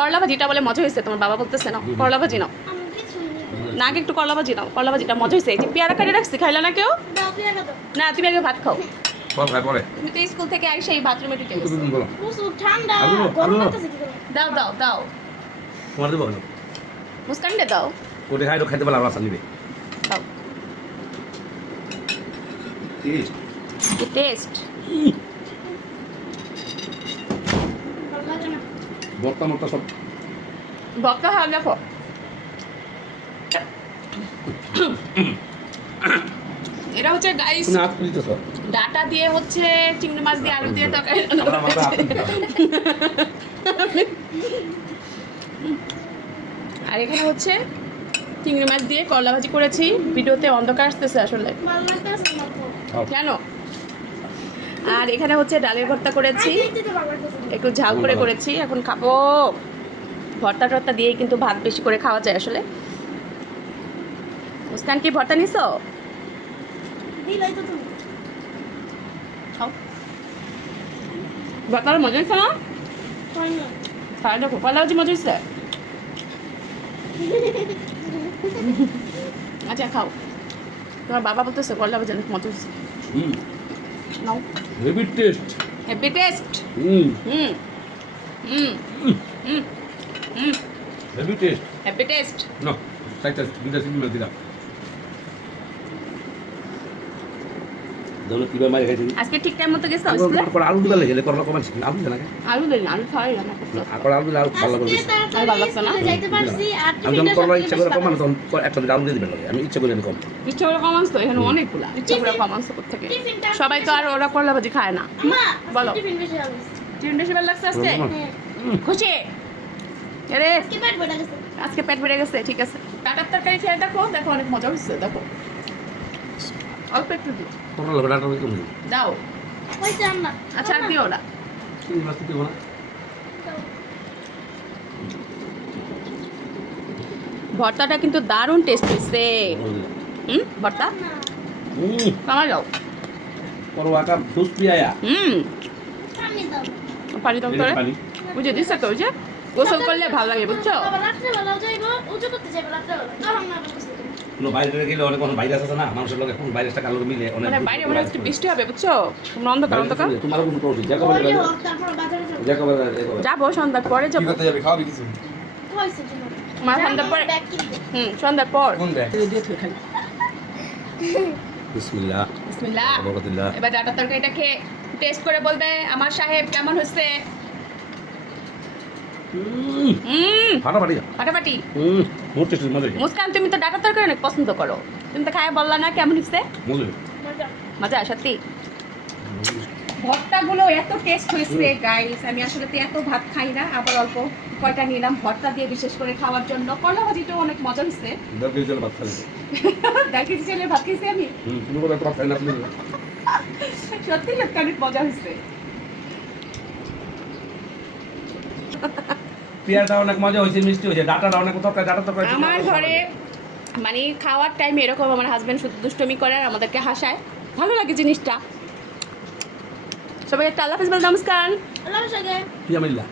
করলা ভাজিটা বলে মজা হয়েছে, তোমার বাবা বলতেছে না করলা ভাজি নাও না, আগে একটু করলা ভাজি নাও, করলা ভাজিটা মজা হয়েছে। এই যে পেয়ারা কাটে রাখছি, খাইলা না কেউ? না, তুমি আগে ভাত খাও। তুমি তো স্কুল থেকে আইসা এই বাথরুমে ঢুকে গেছো। দাও দাও দাও, মুস্কান দে দাও, খাইতে পারলাম রাস্তা নিবে দাও। টেস্ট বর্তা মর্তা সব বক্কা খাওয়া দেখো। এটা হচ্ছে গাইস ডাটা দিয়ে হচ্ছে চিংড়ি মাছ দিয়ে আলু দিয়ে তরকারি রান্না করেছে। আর এখানে হচ্ছে চিংড়ি মাছ দিয়ে করলা ভাজি করেছি। ভিডিওতে অন্ধকার আসতেছে আসলে কেন। আর এখানে হচ্ছে ডালের ভর্তা করেছি, একটু ঝাল করে করেছি, এখন খাবো। ভর্তা টর্তা দিয়ে কিন্তু ভাত বেশি করে খাওয়া যায় আসলে। মুস্কান কি ভর্তা নিছো? ভর্তার মজা হয়েছে না? খাই দেখো, করলা ভাজি মজা হয়েছে। আচ্ছা খাও, তোমার বাবা বলতেছে করলা ভাজি অনেক মজা হয়েছে। নাও, heavy taste, heavy taste. Heavy taste, heavy taste. না সাইটা দুইটা সিগন্যাল দিলাম দৌলত কিভাবে মারি খাইছি আজকে ঠিক টাইম মতো গেছে আসলে। পর আলু দিলে গেলে করলা কমাচ্ছি আলু দিলে না, আলু দেন, আলু খাওয়াই না আকর আলু দিলে আলু ভালো করে আর ভালো লাগছে না। যাইতে পারছি আর আমি যখন করলা ইচ্ছা করে কমানো তখন একটা দিন আলু দিয়ে দিবেন আমি ইচ্ছা করে আমি কম ইচ্ছা করে কম আনছো, এখানে অনেকগুলা ইচ্ছা করে কম আনছো কোথেকে। সবাই তো আর ওরা করলা ভাজি খায় না। আমা বলো। টিফিন বেশি হবে টিফিন বেশি ভালো লাগছে আজকে? খুশি? আরে কি পেট ভরে গেছে আজকে পেট ভরে গেছে, ঠিক আছে। ডাটার তরকারি খেয়ে দেখো, দেখো অনেক মজা হচ্ছে। দেখো অল্প একটু দিও, করলা লোক ডাটা কম দাও। কইছে আম্মা আচ্ছা আর দিও না। চিনি মাছ দিতে না ভর্তাটা কিন্তু দারুণ টেস্ট হয়েছে। ভর্তা কামাই যাও। করলা কা দুস পিয়ায়া পানি দাও পানি দাও করে বুঝে দিচ্ছে তো, ওই যে গোসল করলে ভালো লাগে বুঝছো। বাবা রাত্রে বেলা যাইবো উঁচু করতে যাইবো রাত্রে বেলা তখন না বসে কোনো বাইরে গেলে অনেক কোনো ভাইরাস আছে না মানুষের লোক এখন ভাইরাসটা কালো মিলে অনেক মানে বাইরে মনে হচ্ছে বৃষ্টি হবে বুঝছো, তোমরা অন্ধকার অন্ধকার। তোমার কোনো প্রবলেম জ্যাকব ওই হোক তারপর বাজারে যাবো যাবো সন্ধ্যার পরে যাবো। করতে যাবে খাওয়াবি কিছু কইছে তুমি মা সন্ধ্যার পরে, ব্যাগ কিনতে সন্ধ্যার পর। কোন ব্যাগ? বিসমিল্লাহ বিসমিল্লাহ। বরকতুল্লাহ এবার ডাটা তরকারিটা খেয়ে টেস্ট করে বলবে আমার সাহেব কেমন হচ্ছে। ফাটাফাটি ফাটাফাটি। বহুত টেস্টি মজা মুস্কান তুমি তো ডাটা তরকারি অনেক পছন্দ করো, তুমি তো খায় বললা না কেমন হচ্ছে। মজা মজা মজা সত্যি। ভর্তাগুলো এত টেস্ট হয়েছে গাইস, আমি আসলে তো এত ভাত খাই না, আবার অল্প কয়টা নিলাম ভর্তা দিয়ে বিশেষ করে খাওয়ার জন্য। করলা ভাজিটাও অনেক মজা হয়েছে। দরকারি জল ভাত খালি দেখি ছেলে ভাত খাইছি আমি, তুমি কথা তো ভাত খাই না আপনি সত্যি সত্যি অনেক মজা হয়েছে। পেয়ারটা অনেক মজা হয়েছে মিষ্টি হয়েছে ডাটাটা অনেক তরকারি ডাটা তরকারি আমার ঘরে মানে খাওয়ার টাইমে এরকম আমার হাজবেন্ড শুধু দুষ্টমি করে আর আমাদেরকে হাসায়, ভালো লাগে জিনিসটা। সবাই একটা আল্লাহ হাফেজ বল, নমস্কার। আল্লাহ সাথে কি আমিল্লা